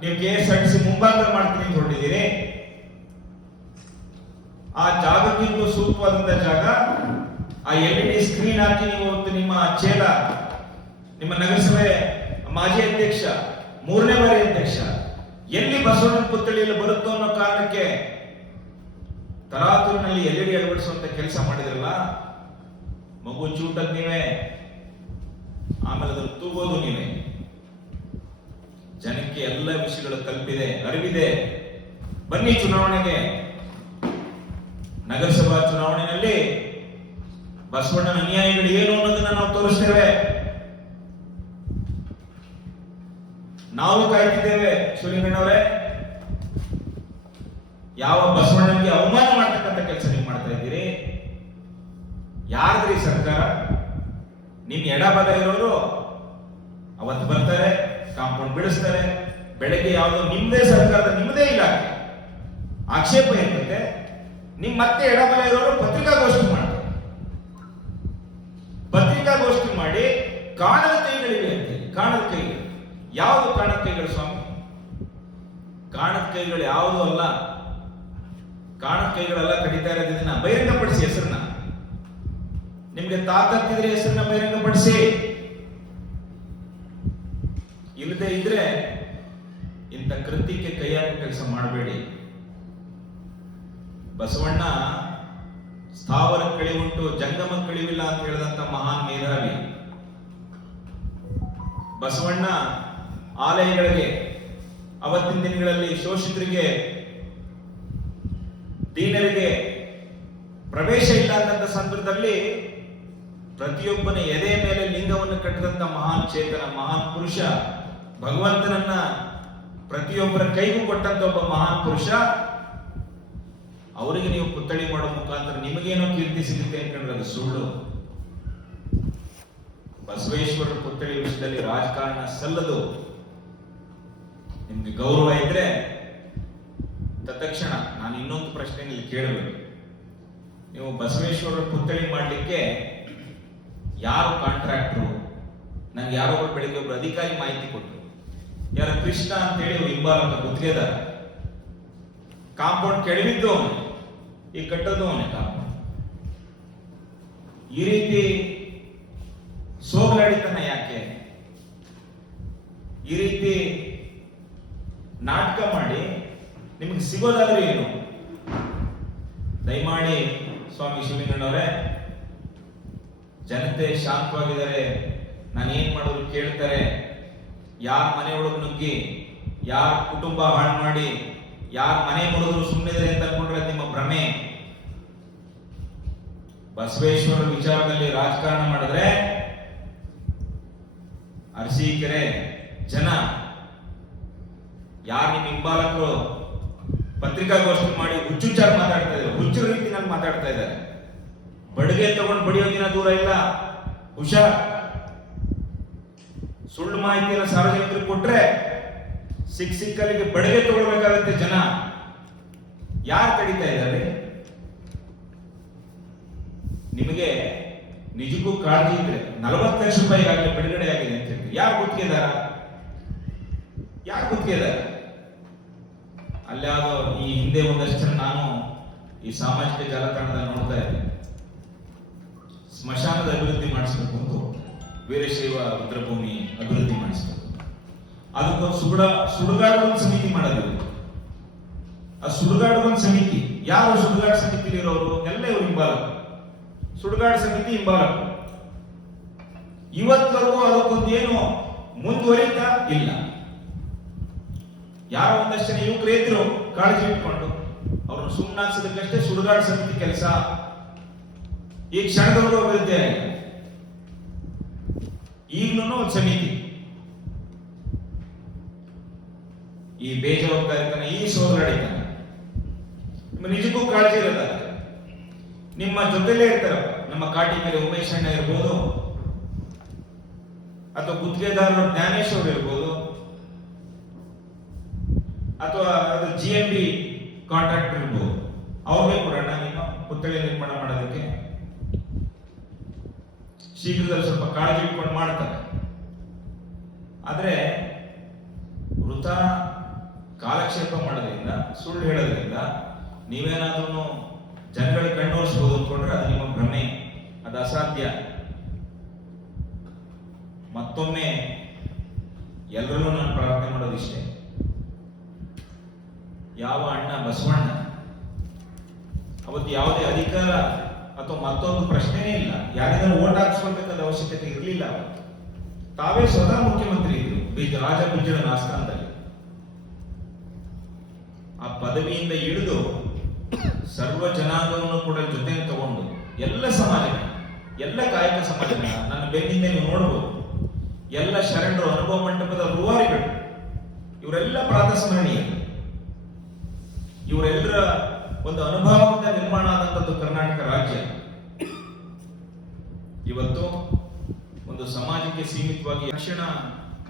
ನೀವು KSRTC ಮುಂಭಾಗ ಮಾಡ್ತೀನಿ ಅಂತ ಹೊರಟಿದ್ದೀರಿ. ಆ ಜಾಗಕ್ಕಿಂತ ಸೂಕ್ತವಾದಂತ ಜಾಗ, ಆ LED ಸ್ಕ್ರೀನ್ ಹಾಕಿ ನೀವು ಇವತ್ತು ನಿಮ್ಮ ಚೇಲ, ನಿಮ್ಮ ನಗರಸಭೆ ಮಾಜಿ ಅಧ್ಯಕ್ಷ, 3ನೇ ಬಾರಿ ಅಧ್ಯಕ್ಷ, ಎಲ್ಲಿ ಬಸವಣ್ಣನ ಪುತ್ಥಳಿಯಲ್ಲಿ ಬರುತ್ತೋ ಅನ್ನೋ ಕಾರಣಕ್ಕೆ ತರಾತುರಿನಲ್ಲಿ LED ಅಳವಡಿಸುವಂತ ಕೆಲಸ ಮಾಡಿದ್ರಲ್ಲ. ಮಗು ಚೂಟದ್ ನೀವೇ, ಆಮೇಲೆ ಅದ್ರ ತೂಗೋದು ನೀವೇ. ಜನಕ್ಕೆ ಎಲ್ಲ ವಿಷಯಗಳು ತಲುಪಿದೆ, ಅರಿವಿದೆ. ಬನ್ನಿ ಚುನಾವಣೆಗೆ. ನಗರಸಭಾ ಚುನಾವಣೆಯಲ್ಲಿ ಬಸವಣ್ಣನ ಅನ್ಯಾಯಗಳು ಏನು ಅನ್ನೋದನ್ನ ನಾವು ತೋರಿಸ್ತೇವೆ. ನಾವು ಕಾಯ್ತಿದ್ದೇವೆ. ಶಿವಲಿಂಗಣ್ಣವರೇ, ಯಾವ ಬಸವಣ್ಣನಿಗೆ ಅವಮಾನ ಮಾಡ್ತಕ್ಕಂಥ ಕೆಲಸ ನೀವು ಮಾಡ್ತಾ ಇದ್ದೀರಿ? ಯಾರ್ದ್ರಿ ಸರ್ಕಾರ? ನಿಮ್ ಎಡಬಲ ಇರೋರು ಅವತ್ತು ಬರ್ತಾರೆ, ಕಾಂಪೌಂಡ್ ಬಿಡಿಸ್ತಾರೆ. ಬೆಳಗ್ಗೆ ಯಾವುದೋ ನಿಮ್ದೇ ಸರ್ಕಾರದ ನಿಮ್ಮದೇ ಇಲಾಖೆ ಆಕ್ಷೇಪ ಇರ್ತದೆ, ನಿಮ್ ಮತ್ತೆ ಎಡಬಲ ಇರೋರು ಪತ್ರಿಕಾಗೋಷ್ಠಿ ಮಾಡ್ತಾರೆ. ಪತ್ರಿಕಾಗೋಷ್ಠಿ ಮಾಡಿ ಕಾಣದ ಕೈಗಳಿವೆ ಅಂತ. ಕಾಣದ ಕೈಗಳು ಯಾವುದು? ಕಾಣದ ಕೈಗಳು ಸ್ವಾಮಿ, ಕಾಣದ ಕೈಗಳು ಯಾವುದು ಅಲ್ಲ. ಕಾಣದ ಕೈಗಳೆಲ್ಲ ಕಡಿತಾ ಇರೋದನ್ನ ಬಹಿರಂಗಪಡಿಸಿ ಹೆಸರನ್ನ. ನಿಮ್ಗೆ ತಾಕತ್ತಿದ್ರೆ ಹೆಸರನ್ನ ಬಹಿರಂಗಪಡಿಸಿ. ಇಲ್ಲದೆ ಇದ್ರೆ ಇಂಥ ಕೃತ್ಯಕ್ಕೆ ಕೈ ಹಾಕೋ ಕೆಲಸ ಮಾಡಬೇಡಿ. ಬಸವಣ್ಣ ಸ್ಥಾವರ ಕಳಿವುಂಟು ಜಂಗಮ ಕಳಿವಿಲ್ಲ ಅಂತ ಹೇಳಿದಂತ ಮಹಾನ್ ಮೇಧಾವಿ. ಬಸವಣ್ಣ ಆಲಯಗಳಿಗೆ ಅವತ್ತಿನ ದಿನಗಳಲ್ಲಿ ಶೋಷಿತರಿಗೆ, ದೀನರಿಗೆ ಪ್ರವೇಶ ಇಲ್ಲ ಅಂತ ಸಂದರ್ಭದಲ್ಲಿ ಪ್ರತಿಯೊಬ್ಬನ ಎದೆ ಮೇಲೆ ಲಿಂಗವನ್ನು ಕಟ್ಟಿದಂತ ಮಹಾನ್ ಚೇತನ, ಮಹಾನ್ ಪುರುಷ. ಭಗವಂತನನ್ನ ಪ್ರತಿಯೊಬ್ಬರ ಕೈಗೂ ಕೊಟ್ಟಂತ ಒಬ್ಬ ಮಹಾನ್ ಪುರುಷ. ಅವರಿಗೆ ನೀವು ಪುತ್ಥಳಿ ಮಾಡೋ ಮುಖಾಂತರ ನಿಮಗೇನೋ ಕೀರ್ತಿ ಸಿಗುತ್ತೆ ಅನ್ಕೊಂಡ್ರೆ ಅದು ಸುಳ್ಳು. ಬಸವೇಶ್ವರರ ಪುತ್ಥಳಿ ವಿಷಯದಲ್ಲಿ ರಾಜಕಾರಣ ಸಲ್ಲದು. ನಿಮ್ಗೆ ಗೌರವ ಇದ್ರೆ ತತ್ಕ್ಷಣ ನಾನು ಇನ್ನೊಂದು ಪ್ರಶ್ನೆ ಇಲ್ಲಿ ಕೇಳಬೇಕು. ನೀವು ಬಸವೇಶ್ವರರ ಪುತ್ಥಳಿ ಮಾಡಲಿಕ್ಕೆ ಯಾರು ಕಾಂಟ್ರಾಕ್ಟ್ರು? ನಂಗೆ ಯಾರೋ ಒಬ್ಬರು ಬೆಳಿಗ್ಗೆ ಒಬ್ರು ಅಧಿಕಾರಿ ಮಾಹಿತಿ ಕೊಟ್ಟರು. ಯಾರು ಕೃಷ್ಣ ಅಂತೇಳಿ ಹಿಂಬಾಲಕ ಗುತ್ತಿಗೆದಾರ. ಕಾಂಪೌಂಡ್ ಕೆಡವಿದ್ದು ಅವನು, ಈ ಕಟ್ಟೋದು ಅವನೇ ಕಾಂಪೌಂಡ್. ಈ ರೀತಿ ಸೋಗಲಾಡಿತನ ಯಾಕೆ? ಈ ರೀತಿ ನಾಟಕ ಮಾಡಿ ನಿಮಗೆ ಸಿಗೋದಾದ್ರೆ ಏನು? ದಯಮಾಡಿ ಸ್ವಾಮಿ ಶಿವಲಿಂಗಣ್ಣವರೇ, ಜನತೆ ಶಾಂತವಾಗಿದ್ದಾರೆ, ನಾನು ಏನ್ ಮಾಡೋದು ಕೇಳ್ತಾರೆ. ಯಾರ ಮನೆ ಒಳಗೆ ನುಗ್ಗಿ ಯಾರ ಕುಟುಂಬ ಹಾಳು ಮಾಡಿ ಯಾರ ಮನೆ ಮುರಿದ್ರು ಸುಮ್ಮನಿದ್ದಾರೆ ಅಂತ ಅನ್ಕೊಂಡ್ರೆ ನಿಮ್ಮ ಭ್ರಮೆ. ಬಸವೇಶ್ವರ ವಿಚಾರದಲ್ಲಿ ರಾಜಕಾರಣ ಮಾಡಿದ್ರೆ ಅರಸೀಕೆರೆ ಜನ ಯಾರು ನಿಮ್ಮ ಹಿಂಬಾಲಕರು ಪತ್ರಿಕಾಗೋಷ್ಠಿ ಮಾಡಿ ಹುಚ್ಚುಚ್ಚಾರ ಮಾತಾಡ್ತಾ ಇದ್ದಾರೆ, ಹುಚ್ಚರ ರೀತಿನಲ್ಲಿ ಮಾತಾಡ್ತಾ ಇದ್ದಾರೆ. ಬಡಿಗೆ ತಗೊಂಡು ಬಡಿಯೋ ದಿನ ದೂರ ಇಲ್ಲ, ಹುಷಾರ್. ಸುಳ್ಳು ಮಾಹಿತಿಯನ್ನು ಸಾರ್ವಜನಿಕರಿಗೆ ಕೊಟ್ರೆ ಸಿಕ್ಕಲ್ಲಿಗೆ ಬಡಿಗೆ ತಗೊಳ್ಬೇಕಾಗತ್ತೆ ಜನ. ಯಾರು ತಡೀತಾ ಇದ್ದಾರೆ? ನಿಮಗೆ ನಿಜಕ್ಕೂ ಕಾಳಜಿ ಇದ್ರೆ 40 ಲಕ್ಷ ರೂಪಾಯಿಗಾಗಲೇ ಬಿಡುಗಡೆ ಆಗಿದೆ ಅಂತ ಹೇಳಿ ಯಾರು ಗುತ್ತಿಗೆದಾರ? ಯಾರು ಗುತ್ತಿಗೆದಾರ? ಅಲ್ಲಾದೋ ಈ ಹಿಂದೆ ಒಂದಷ್ಟು ನಾನು ಈ ಸಾಮಾಜಿಕ ಜಾಲತಾಣದಲ್ಲಿ ನೋಡ್ತಾ ಇದ್ದೆ, ಸ್ಮಶಾನದ ಅಭಿವೃದ್ಧಿ ಮಾಡಿಸ್ಬೇಕು ಅಂತ, ವೀರಶೈವ ರುದ್ರಭೂಮಿ ಅಭಿವೃದ್ಧಿ ಮಾಡಿಸ್ಬೇಕು. ಅದಕ್ಕೊಂದು ಸುಡುಗಾಡುವಂತ ಸಮಿತಿ ಮಾಡೋದು. ಆ ಸುಡುಗಾಡುವಂತ ಸಮಿತಿ ಯಾರು? ಸುಡುಗಾಡು ಸಮಿತಿ ಇರೋರು ಎಲ್ಲ ಇವರು ಹಿಂಬಾಲಕ. ಸುಡುಗಾಡು ಸಮಿತಿ ಹಿಂಬಾಲಕ. ಇವತ್ತವರೆಗೂ ಅದಕ್ಕೊಂದು ಏನು ಮುಂದುವರಿತಾ ಇಲ್ಲ. ಯಾರೋ ಒಂದಷ್ಟು ಜನ ಯುವಕರು ಇದ್ರು ಕಾಳಜಿ ಇಟ್ಕೊಂಡು ಅವ್ರನ್ನ ಸುಮ್ಮನಾಗ್ಸೋದಕ್ಕಷ್ಟೇ ಸುಡುಗಾಡು ಸಮಿತಿ ಕೆಲಸ. ಈ ಕ್ಷಣದವರೆಗೂ ಅಭಿವೃದ್ಧಿ ಆಗಿದೆ. ಈಗಲೂ ಒಂದು ಸಮಿತಿ. ಈ ಬೇಜವಾಬ್ದಾರಿತನ, ಈ ಸೋದರಡಿತನ, ನಿಮ್ಮ ನಿಜಕ್ಕೂ ಕಾಳಜಿ ಇರೋದ? ನಿಮ್ಮ ಜೊತೆಲೇ ಇರ್ತಾರಪ್ಪ, ನಮ್ಮ ಕಾಟಿಕೆರೆ ಉಮೇಶ್ ಅಣ್ಣ ಇರ್ಬೋದು, ಅಥವಾ ಗುತ್ತಿಗೆದಾರರು ಜ್ಞಾನೇಶ್ವರ್ ಇರ್ಬೋದು, ಅಥವಾ ಅದು GMB ಕಾಂಟ್ರಾಕ್ಟರ್ ಇರ್ಬೋದು. ಅವ್ರಿಗೆ ಕೊಡೋಣ ನೀನು ಪುತ್ಥಳಿ ನಿರ್ಮಾಣ ಮಾಡೋದಕ್ಕೆ. ಶೀಘ್ರದಲ್ಲಿ ಸ್ವಲ್ಪ ಕಾಳಜಿ ಇಟ್ಕೊಂಡು ಮಾಡ್ತಾರೆ. ಆದ್ರೆ ವೃಥ ಕಾಲಕ್ಷೇಪ ಮಾಡೋದ್ರಿಂದ, ಸುಳ್ಳು ಹೇಳೋದ್ರಿಂದ ನೀವೇನಾದ್ರೂ ಜನಗಳ ಕಣ್ಣೋರಿಸಬಹುದು ಅಂದ್ಕೊಂಡ್ರೆ ಅದು ನಿಮ್ಮ ಭ್ರಮೆ, ಅದು ಅಸಾಧ್ಯ. ಮತ್ತೊಮ್ಮೆ ಎಲ್ಲರೂ ನಾನು ಪ್ರಾರ್ಥನೆ ಮಾಡೋದಿಷ್ಟೇ, ಯಾವ ಅಣ್ಣ ಬಸವಣ್ಣ ಅವತ್ತು ಯಾವುದೇ ಅಧಿಕಾರ ಅಥವಾ ಮತ್ತೊಂದು ಪ್ರಶ್ನೆನೇ ಇಲ್ಲ, ಯಾರಿಗಾದ್ರೂ ಓಟ್ ಹಾಕ್ಸ್ಕೊಳ್ಬೇಕಾದ ಅವಶ್ಯಕತೆ ಇರಲಿಲ್ಲ. ಅವತ್ತು ತಾವೇ ಸ್ವತಃ ಮುಖ್ಯಮಂತ್ರಿ ಇದ್ರು ರಾಜ ಬಿಜ್ಜಳನ ಆಸ್ಥಾನದಲ್ಲಿ. ಆ ಪದವಿಯಿಂದ ಇಳಿದು ಸರ್ವ ಜನಾಂಗವನ್ನು ಕೂಡ ಜೊತೆ ತಗೊಂಡು ಎಲ್ಲ ಸಮಾಜಗಳ, ಎಲ್ಲ ಕಾಯಕ ಸಮಾಜಗಳ ನನ್ನ ಬೆನ್ನಿಂದ ನೀವು ನೋಡಬಹುದು. ಎಲ್ಲ ಶರಣರು, ಅನುಭವ ಮಂಟಪದ ರೂವಾರಿಗಳು, ಇವರೆಲ್ಲ ಪ್ರಾತಸ್ಮರಣೀಯರು. ಇವರೆಲ್ಲರ ಒಂದು ಅನುಭವದಿಂದ ನಿರ್ಮಾಣ ಆದಂಥದ್ದು ಕರ್ನಾಟಕ ರಾಜ್ಯ. ಇವತ್ತು ಒಂದು ಸಮಾಜಕ್ಕೆ ಸೀಮಿತವಾಗಿ ತಕ್ಷಣ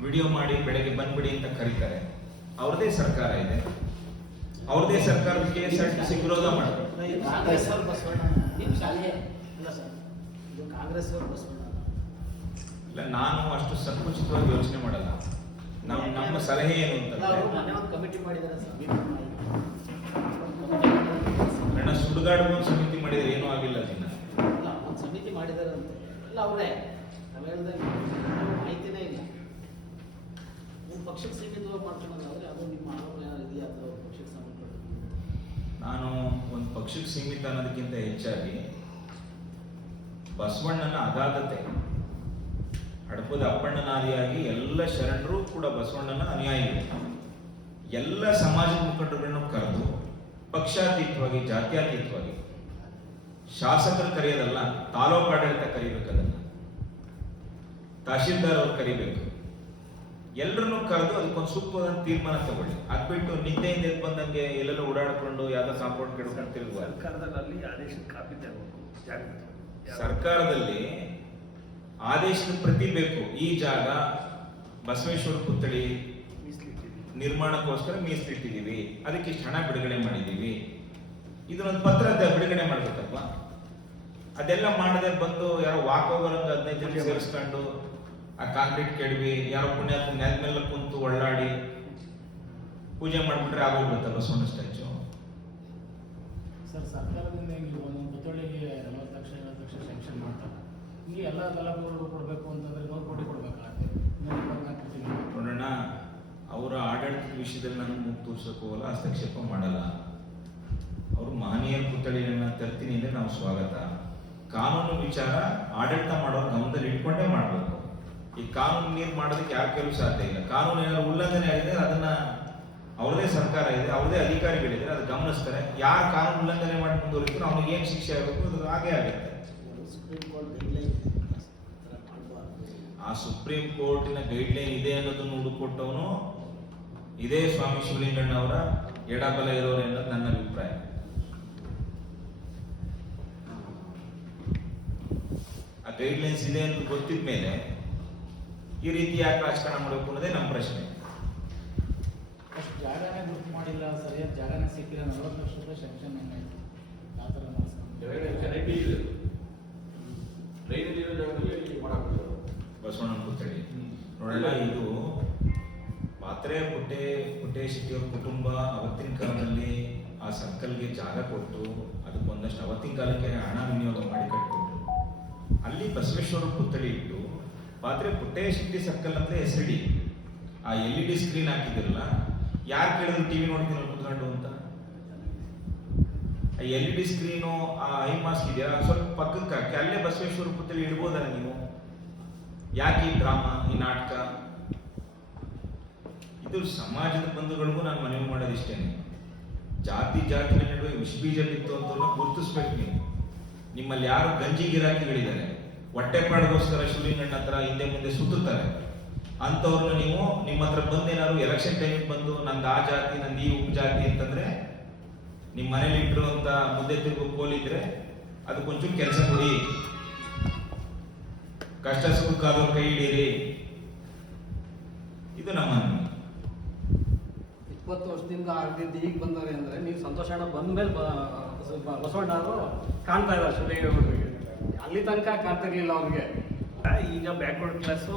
ವಿಡಿಯೋ ಮಾಡಿ ಬೆಳಗ್ಗೆ ಬಂದ್ಬಿಡಿ ಅಂತ ಕರೀತಾರೆ. ಅವ್ರದೇ ಸರ್ಕಾರ ಇದೆ, ಅವ್ರದೇ ಸರ್ಕಾರದ KSRTC ವಿರೋಧ ಮಾಡ್ತಾರೆ. ಇಲ್ಲ, ನಾನು ಅಷ್ಟು ಸಂಕುಚಿತವಾಗಿ ಯೋಚನೆ ಮಾಡಲ್ಲ. ನಮ್ಮ ಸಲಹೆ ಏನು ಅಂತ ಸುಡುಗಾಡು ಒಂದು ಸಮಿತಿ ಮಾಡಿದ್ರೆ ಏನೂ ಆಗಿಲ್ಲ. ಒಂದು ಸಮಿತಿ ಮಾಡಿದಾರೆ ಅಂತ ಎಲ್ಲ ಅವರೇ ಮಾಹಿತಿನೇ ಇಲ್ಲ. ಒಂದು ಪಕ್ಷಕ್ಕೆ ಸೀಮಿತವಾಗಿ ಮಾಡ್ಕೊಳ್ಳೋದಾದ್ರೆ ಅದು ನಿಮ್ಮ ಆರೋಗ್ಯ ಇದೆಯಾ ಅಥವಾ ಪಕ್ಷಕ್ಕೆ ಸಂಬಂಧಪಟ್ಟ? ನಾನು ಒಂದು ಪಕ್ಷಕ್ಕೆ ಸೀಮಿತ ಅನ್ನೋದಕ್ಕಿಂತ ಹೆಚ್ಚಾಗಿ ಬಸವಣ್ಣನ ಅಗಾಧತೆ, ಹಡಪದ ಅಪ್ಪಣ್ಣನಾದಿಯಾಗಿ ಎಲ್ಲ ಶರಣರು ಕೂಡ ಬಸವಣ್ಣನ ಅನುಯಾಯಿಗಳು. ಎಲ್ಲ ಸಮಾಜದ ಮುಖಂಡರುಗಳನ್ನು ಕರೆದು ಪಕ್ಷಾತೀತವಾಗಿ, ಜಾತ್ಯತೀತವಾಗಿ, ಶಾಸಕರು ಕರೆಯೋದಲ್ಲ, ತಾಲೂಕು ಆಡಳಿತ ಕರಿಬೇಕು, ಅದನ್ನ ತಹಶೀಲ್ದಾರ್ ಅವ್ರು ಕರಿಬೇಕು. ಎಲ್ಲರನ್ನು ಕರೆದು ಅದಕ್ಕೊಂದು ಸೂಕ್ತವಾದ ತೀರ್ಮಾನ ತಗೊಳ್ಳಿ. ಅದ್ಬಿಟ್ಟು ನಿದ್ದೆಯಿಂದ ಎದ್ದು ಬಂದಂಗೆ ಎಲ್ಲೆಲ್ಲ ಓಡಾಡಿಕೊಂಡು ಯಾವ್ದೋ ಕಾಂಪೌಂಡ್ ಕೆಡ್ಕೊಂಡು ತಿರುಗುವ. ಸರ್ಕಾರದಲ್ಲಿ ಆದೇಶ ಕಾಪಿ ತಗೋಬೇಕು. ಸರ್ಕಾರದಲ್ಲಿ ಆದೇಶದ ಪ್ರತಿ ಬೇಕು. ಈ ಜಾಗ ಬಸವೇಶ್ವರ ಪುತ್ಥಳಿ ನಿರ್ಮಾಣಕ್ಕೋಸ್ಕರ ಮೀಸಲಿಟ್ಟಿದ್ದೀವಿ, ಅದಕ್ಕೆ ಇಷ್ಟು ಹಣ ಬಿಡುಗಡೆ ಮಾಡಿದ್ದೀವಿ, ಇದನ್ನೊಂದು ಪತ್ರ ಬಿಡುಗಡೆ ಮಾಡ್ಬೇಕಲ್ವಾ? ಅದೆಲ್ಲ ಮಾಡದೆ ಬಂದು ಯಾರೋ ವಾಕ್ ಹೋಗೋರಂಗ 15 ಜನ ಸೇರಿಸ್ಕೊಂಡು ಆ ಕಾಂಕ್ರೀಟ್ ಕೆಡವಿ ಯಾರೋ ಪುಣ್ಯಾತ್ಮ ನೆಲದ ಮೇಲೆ ಕುಂತು ಒಳ್ಳಾಡಿ ಪೂಜೆ ಮಾಡ್ಬಿಟ್ರೆ ಆಗೋಗ್ಬಿಡುತ್ತೆ ಬಸವಣ್ಣ ಸ್ಟ್ಯಾಚು. ಸರ್, ಸರ್ಕಾರದಿಂದ ಈಗ ಒಂದೊಂದು ಪುತ್ಥಳಿಗೆ 40 ಲಕ್ಷ 50 ಲಕ್ಷ ಸ್ಯಾಂಕ್ಷನ್ ಮಾಡ್ತಾರೆ. ಇಲ್ಲಿ ಎಲ್ಲ ಗಲಾಟೆಗಳು ಕೊಡಬೇಕು ಅಂತಂದ್ರೆ 100 ಕೋಟಿ ಕೊಡಬೇಕಾಗುತ್ತೆ. 124 ಕೋಟಿ ನೋಡೋಣ. ಅವರ ಆಡಳಿತದ ವಿಷಯದಲ್ಲಿ ನಾನು ಮೂಗು ತೋರ್ಸಕ್ಕೆ ಹೋಗಲ್ಲ, ಹಸ್ತಕ್ಷೇಪ ಮಾಡಲ್ಲ. ಅವರು ಮಹನೀಯರ ಪುತ್ಥಳಿಗಳನ್ನ ತರ್ತೀನಿ ಅಂದ್ರೆ ನಾವು ಸ್ವಾಗತ. ಕಾನೂನು ವಿಚಾರ ಆಡಳಿತ ಮಾಡೋರು ಗಮನದಲ್ಲಿ ಇಟ್ಕೊಂಡೇ ಮಾಡಬೇಕು. ಈ ಕಾನೂನು ನೀರು ಮಾಡೋದಕ್ಕೆ ಯಾರ ಕೆಲವು ಸಾಧ್ಯ ಇಲ್ಲ. ಕಾನೂನು ಏನಾದ್ರು ಉಲ್ಲಂಘನೆ ಆಗಿದೆ ಅದನ್ನ ಅವ್ರದೇ ಸರ್ಕಾರ ಇದೆ, ಅವ್ರದೇ ಅಧಿಕಾರಿಗಳಿದ್ದಾರೆ, ಅದು ಗಮನಿಸ್ತಾರೆ. ಯಾರು ಕಾನೂನು ಉಲ್ಲಂಘನೆ ಮಾಡಿ ಮುಂದುವರಿತಾರೋ ಅವ್ನಿಗೆ ಏನು ಶಿಕ್ಷೆ ಆಗಬೇಕು ಅದು ಹಾಗೇ ಆಗುತ್ತೆ. ಆ ಸುಪ್ರೀಂ ಕೋರ್ಟಿನ ಗೈಡ್ಲೈನ್ ಇದೆ ಅನ್ನೋದನ್ನು ಹುಡುಕೊಟ್ಟವನು ಇದೇ ಸ್ವಾಮಿ ಶಿವಲಿಂಗಣ್ಣ ಅವರ ಎಡಬಲ ಇರೋರು ಅನ್ನೋದು ನನ್ನ ಅಭಿಪ್ರಾಯ. ಆ ಗೈಡ್ಲೈನ್ಸ್ ಇದೆ ಅಂತ ಗೊತ್ತಿದ ಮೇಲೆ ಈ ರೀತಿ ಯಾಕೆ ರಾಜಕಾರಣ ಮಾಡಬೇಕು ಅನ್ನೋದೇ ನಮ್ಮ ಪ್ರಶ್ನೆ. ಅಷ್ಟು ಜಾಗನೇ ಗುರುತು ಮಾಡಿಲ್ಲ, ಸರಿಯಾದ ಜಾಗನೇ ಸಿಕ್ಕಿಲ್ಲ, 40 ಲಕ್ಷ ರೂಪಾಯಿ ಸ್ಯಾಂಕ್ಷನ್ ಹೆಂಗಾಯ್ತು? ಆ ಥರ ಬಸವಣ್ಣನ ಪುತ್ಥಳಿ ನೋಡೋಣ. ಇದು ಪಾತ್ರೆ ಪುಟ್ಟೆ ಶೆಟ್ಟಿಯವ್ರ ಕುಟುಂಬ ಅವತ್ತಿನ ಕಾಲದಲ್ಲಿ ಆ ಸರ್ಕಲ್ಗೆ ಜಾಗ ಕೊಟ್ಟು ಅದಕ್ಕೊಂದಷ್ಟು ಅವತ್ತಿನ ಕಾಲಕ್ಕೆ ಹಣ ವಿನಿಯೋಗ ಮಾಡಿ ಕಟ್ಟಿಕೊಟ್ರು. ಅಲ್ಲಿ ಬಸವೇಶ್ವರ ಪುತ್ಥಳಿ ಇಟ್ಟು ಪಾತ್ರೆ ಪುಟ್ಟೆ ಶೆಟ್ಟಿ ಸರ್ಕಲ್ ಅಂದ್ರೆ ಹೆಸರಿಡಿ. ಆ LED ಸ್ಕ್ರೀನ್ ಹಾಕಿದಿರಲ್ಲ, ಯಾರು ಕೇಳಿದ್ರು ಟಿವಿ ನೋಡ್ತೀನಿ ಕುತ್ಕೊಂಡು ಅಂತ. ಆ LED ಸ್ಕ್ರೀನು ಆ ಐ ಮಾಸ್ಕ್ ಇದೆಯಾ ಸ್ವಲ್ಪ ಪಕ್ಕಕ್ಕೆ ಹಾಕಿ ಅಲ್ಲೇ ಬಸವೇಶ್ವರ ಪುತ್ಥಳಿ ಇಡ್ಬೋದಲ್ಲ ನೀವು? ಯಾಕೆ ಈ ಡ್ರಾಮಾ, ಈ ನಾಟಕ? ಇದು ಸಮಾಜದ ಬಂಧುಗಳಿಗೂ ನಾನು ಮನವಿ ಮಾಡೋದಿಷ್ಟೇನೆ. ಜಾತಿಗಳ ನಡುವೆ ವಿಷಬೀಜವಿತ್ತು ಅಂತ ಗುರುತಿಸ್ಬೇಕು ನೀವು. ನಿಮ್ಮಲ್ಲಿ ಯಾರು ಗಂಜಿ ಗಿರಾಕಿಗಳಿದ್ದಾರೆ, ಹೊಟ್ಟೆಪಾಡಿಗೋಸ್ಕರ ಶಿವಲಿಂಗಣ್ಣ ಹತ್ರ ಹಿಂದೆ ಮುಂದೆ ಸುತ್ತುತ್ತಾರೆ, ಅಂಥವ್ರನ್ನ ನೀವು ನಿಮ್ಮ ಹತ್ರ ಬಂದೇನಾದ್ರು ಎಲೆಕ್ಷನ್ ಟೈಮಿಗೆ ಬಂದು ನಂದು ಆ ಜಾತಿ ನಂದು ಈ ಉಪಜಾತಿ ಅಂತಂದ್ರೆ ನಿಮ್ಮ ಮನೇಲಿ ಇಟ್ಟಿರುವಂತ ಮುದ್ದೆ ತಿರುಗು ಕೋಲಿದ್ರೆ ಅದಕ್ಕೊಂಚೂರು ಕೆಲಸ ಕೊಡಿ. ಕಷ್ಟ ಸುಖಕ್ಕಾದವ್ರ ಕೈ ಹಿಡೀರಿ. ಇದು ನಮ್ಮ 20 ವರ್ಷದಿಂದ ಆಗದಿದ್ದು ಈಗ ಬಂದರೆ ಅಂದರೆ ನೀವು ಸಂತೋಷಣ್ಣ ಬಂದ ಮೇಲೆ ಬಸವಣ್ಣ ಅವರು ಕಾಣ್ತಾ ಇದ್ದಾರೆ ಶಿವಲಿಂಗೇಗೌಡರಿಗೆ. ಅಲ್ಲಿ ತನಕ ಕಾಣ್ತಿರ್ಲಿಲ್ಲ ಅವ್ರಿಗೆ. ಈಗ ಬ್ಯಾಕ್ವರ್ಡ್ ಕ್ಲಾಸು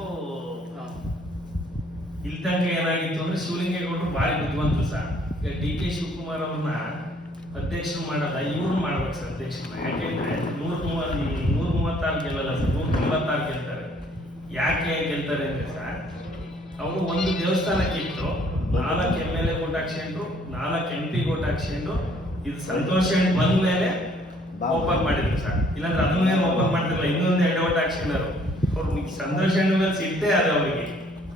ಇಲ್ಲಿ ತನಕ ಏನಾಗಿತ್ತು ಅಂದ್ರೆ ಶಿವಲಿಂಗೇಗೌಡರು ಭಾರಿ ಬುದ್ಧಿವಂತರು ಸರ್. ಈಗ DK ಶಿವಕುಮಾರ್ ಅವ್ರನ್ನ ಅಧ್ಯಕ್ಷರು ಮಾಡಲ್ಲ, ಇವ್ರು ಮಾಡ್ಬೇಕು ಸರ್ ಅಧ್ಯಕ್ಷರನ್ನ. ಯಾಕೆಂದ್ರೆ 136 ಗೆಲ್ಲಲ್ಲ ಸರ್, 196 ಗೆಲ್ತಾರೆ. ಯಾಕೆ ಗೆಲ್ತಾರೆ ಅಂದ್ರೆ ಸರ್, ಅವರು ಒಂದು ದೇವಸ್ಥಾನಕ್ಕಿತ್ತು 4 MLA ಓಟ್ ಹಾಕ್ಸ್ಕೊಂಡು 4 MP ಓಟ್ ಹಾಕ್ಸ್ಕೊಂಡು ಇದು ಸಂತೋಷ ಬಂದ ಮೇಲೆ ಓಪನ್ ಮಾಡಿದ್ರು ಸರ್. ಇಲ್ಲಾಂದ್ರೆ ಅದನ್ನೇ ಓಪನ್ ಮಾಡ್ತಿರಲ್ಲ, ಇನ್ನೊಂದು 2 ಓಟ್ ಹಾಕ್ಸ್ಕೊಂಡರು. ಅವ್ರು ಸಂತೋಷ ಮೇಲೆ ಸಿಟ್ಟೆ ಅದು ಅವ್ರಿಗೆ.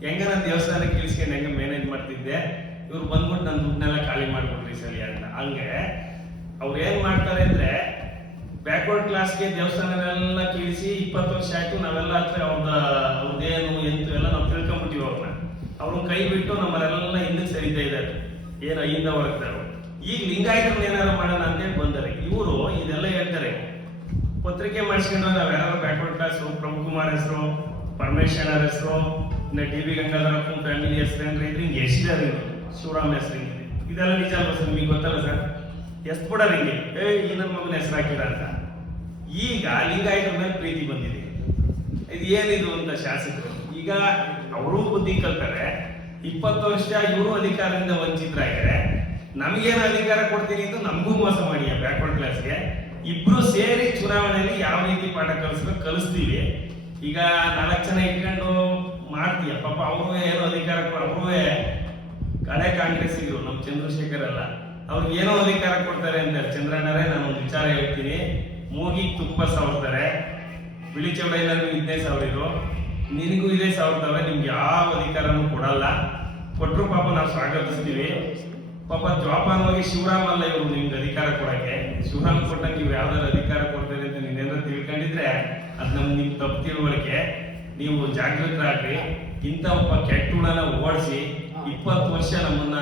ಹೆಂಗ ನಾನು ದೇವಸ್ಥಾನಕ್ಕೆ ಇಳಿಸ್ಕೊಂಡು ಹೆಂಗೆ ಮ್ಯಾನೇಜ್ ಮಾಡ್ತಿದ್ದೆ, ಇವ್ರು ಬಂದ್ಬಿಟ್ಟು ನನ್ನ ದುಡ್ಡನ್ನೆಲ್ಲ ಖಾಲಿ ಮಾಡ್ಕೊಡ್ರಿ ಸರಿ ಅಂತ. ಹಂಗೆ ಅವ್ರು ಏನ್ ಮಾಡ್ತಾರೆ ಅಂದ್ರೆ ಬ್ಯಾಕ್ವರ್ಡ್ ಕ್ಲಾಸ್ಗೆ ದೇವಸ್ಥಾನಗಳೆಲ್ಲ ಕೀಳಿಸಿ 20 ವರ್ಷ ಆಯ್ತು, ನಾವೆಲ್ಲ ಹತ್ರ ಅವ್ರದ್ದೇನು ಎಂತು ಎಲ್ಲ ನಾವು ತಿಳ್ಕೊಂಡ್ಬಿಟ್ಟಿವಿ ಅವ್ರನ್ನ. ಅವ್ರನ್ನ ಕೈ ಬಿಟ್ಟು ನಮ್ಮರೆಲ್ಲ ಹಿಂದಕ್ಕೆ ಸರಿತಾ ಇದ್ದಾರೆ, ಏನು ಅಹಿಂದ ಹೊರಗ್ತಾರೆ. ಈಗ ಲಿಂಗಾಯತರನ್ನ ಏನಾರು ಮಾಡೋಣ ಅಂತೇಳಿ ಬಂದರೆ ಇವರು ಇದೆಲ್ಲ ಹೇಳ್ತಾರೆ. ಪತ್ರಿಕೆ ಮಾಡಿಸ್ಕೊಂಡ್ರೆ ನಾವ್ ಯಾರು ಬ್ಯಾಕ್ವರ್ಡ್ ಕ್ಲಾಸ್ ಪ್ರಭುಕುಮಾರ್ ಹೆಸರು, ಪರಮೇಶ್ವರ ಹೆಸರು, ಇನ್ನು DB ಗಂಗಾಧರಪ್ಪ ಫ್ಯಾಮಿಲಿ ಹೆಸರು ಅಂದ್ರೆ ಹಿಂಗೆ ಎಷ್ಟಿದ್ದಾರೆ, ಶಿವರಾಮ್ ಹೆಸರು ಹಿಂಗೆ. ಇದೆಲ್ಲ ನಿಜ ಅಲ್ವಾ ಸರ್? ನಿಮಗೆ ಗೊತ್ತಲ್ಲ ಸರ್? ಎಷ್ಟು ಬಿಡೋರು ಹಿಂಗೆ ಈ ನನ್ನ ಮಗನ ಹೆಸರು ಹಾಕಿರ ಅಂತ. ಈಗ ಲಿಂಗಾಯತರ ಮೇಲೆ ಪ್ರೀತಿ ಬಂದಿದೆ. ಇದು ಏನಿದು ಅಂತ ಶಾಸಕರು ಈಗ ಅವರು ಬುದ್ಧಿ ಕಲ್ತಾರೆ. 20 ವರ್ಷ ಇವರು ಅಧಿಕಾರದಿಂದ ವಂಚಿತರಾಗಿದ್ದಾರೆ. ನಮಗೇನು ಅಧಿಕಾರ ಕೊಡ್ತೀನಿ ಅಂತ ನಮಗೂ ಮೋಸ ಮಾಡಿ ಬ್ಯಾಕ್ವರ್ಡ್ ಕ್ಲಾಸ್ಗೆ. ಇಬ್ರು ಸೇರಿ ಚುನಾವಣೆಯಲ್ಲಿ ಯಾವ ರೀತಿ ಪಾಠ ಕಲಿಸ್ಬೇಕು ಕಲಿಸ್ತೀವಿ. ಈಗ 4 ಜನ ಇಟ್ಕೊಂಡು ಮಾಡ್ತೀಯ ಪಾಪ. ಅವರು ಏನೋ ಅಧಿಕಾರ ಅವ್ರೂ ಹಳೆ ಕಾಂಗ್ರೆಸ್ಸಿಗರು, ನಮ್ಮ ಚಂದ್ರಶೇಖರ್ ಅಲ್ಲ, ಅವ್ರಿಗೆ ಏನೋ ಅಧಿಕಾರ ಕೊಡ್ತಾರೆ ಅಂತಾರೆ. ಚಂದ್ರಣ್ಣರೇ ನಾನು ಒಂದು ವಿಚಾರ ಹೇಳ್ತೀನಿ, ಮೂಗಿಗೆ ತುಪ್ಪ ಸಾವ್ತಾರೆ, ಬಿಳಿ ಚೌಡಯ್ಯನೂ ಇದೇ ಸಾವಿರ, ನಿನಗೂ ಇದೇ ಸಾವಿರದವ, ನಿಮ್ಗೆ ಯಾವ ಅಧಿಕಾರನೂ ಕೊಡಲ್ಲ. ಕೊಟ್ಟರು ಪಾಪ ನಾವು ಸ್ವಾಗತಿಸ್ತೀವಿ. ಪಾಪ ಜವಾಪಾನವಾಗಿ ಶಿವರಾಮ್ ಅಲ್ಲ ಇವರು ನಿಮ್ಗೆ ಅಧಿಕಾರ ಕೊಡಕ್ಕೆ. ಶಿವರಾಮ್ ಕೊಟ್ಟಂಗೆ ಇವ್ರು ಯಾವ್ದಾದ್ರು ಅಧಿಕಾರ ಕೊಡ್ತಾರೆ ಅಂತ ನೀವೇನಾದ್ರು ತಿಳ್ಕೊಂಡಿದ್ರೆ ಅದು ನಿಮ್ ತಪ್ಪು ತಿಳುವಳಿಕೆ. ನೀವು ಜಾಗೃತರಾಗ್ರಿ. ಇಂಥ ಒಬ್ಬ ಕೆಟ್ಟ ಹುಳನ ಓಡಿಸಿ 20 ವರ್ಷ ನಮ್ಮನ್ನ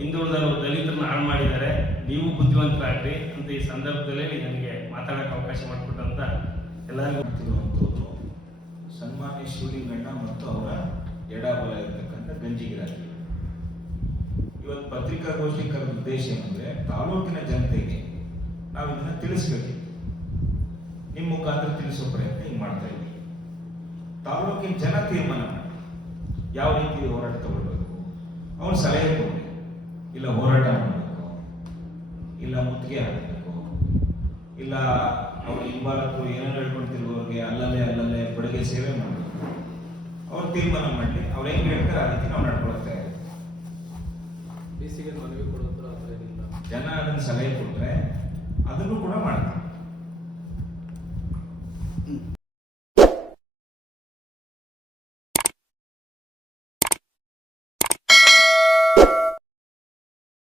ಹಿಂದುಳಿದವರು ದಲಿತರನ್ನ ಹಾಳು ಮಾಡಿದ್ದಾರೆ. ನೀವು ಬುದ್ಧಿವಂತರಾಗ್ರಿ ಅಂತ ಈ ಸಂದರ್ಭದಲ್ಲಿ ನನಗೆ ಮಾತಾಡಕ್ಕೆ ಅವಕಾಶ ಮಾಡಿಕೊಟ್ಟಂತ ಎಲ್ಲರಿಗೂ ಶಿವಲಿಂಗಣ್ಣ ಮತ್ತು ಅವರ ಎಡಬಲ ಇರತಕ್ಕಂಥ ಗಂಜಿಗಿರಾಕಿ. ಇವತ್ತು ಪತ್ರಿಕಾಗೋಷ್ಠಿ ಕರೆದ ಉದ್ದೇಶ ಏನಂದ್ರೆ ತಾಲೂಕಿನ ಜನತೆಗೆ ನಾವು ಇದನ್ನ ತಿಳಿಸ್ಬೇಕಿತ್ತು. ನಿಮ್ಮ ಮುಖಾಂತರ ತಿಳಿಸೋ ಪ್ರಯತ್ನ ಈಗ ಮಾಡ್ತಾ ಇದ್ದೀವಿ. ತಾಲೂಕಿನ ಜನ ತೀರ್ಮಾನ ಮಾಡಿ ಯಾವ ರೀತಿ ಹೋರಾಟ ತಗೊಳ್ಬೇಕು. ಅವ್ರು ಸಲಹೆ ಕೊಡಿ, ಇಲ್ಲ ಹೋರಾಟ ಮಾಡಬೇಕು, ಇಲ್ಲ ಮುತ್ತಿಗೆ ಹಾಕಬೇಕು, ಇಲ್ಲ ಅವ್ರು ಹಿಂಬಾಲಕರು ಏನೇನು ಹೇಳ್ಕೊಳ್ತಿರೋರಿಗೆ ಅಲ್ಲಲ್ಲೇ ಬಡಿಗೆ ಸೇವೆ ಮಾಡಬೇಕು. ಅವ್ರು ತೀರ್ಮಾನ ಮಾಡಲಿ, ಅವ್ರು ಹೆಂಗೆ ಹೇಳ್ತಾರೆ ಆ ರೀತಿ ನಾವು ನಡ್ಕೊಳ್ತಾ ಇದ್ದೀವಿ. ಡಿಸಿಗೆ ಮನವಿ ಕೊಡೋದ್ರ ಆ ಥರ ಏನಿಲ್ಲ. ಜನ ಅದನ್ನು ಸಲಹೆ ಕೊಟ್ಟರೆ ಅದನ್ನು ಕೂಡ ಮಾಡ್ತಾರೆ.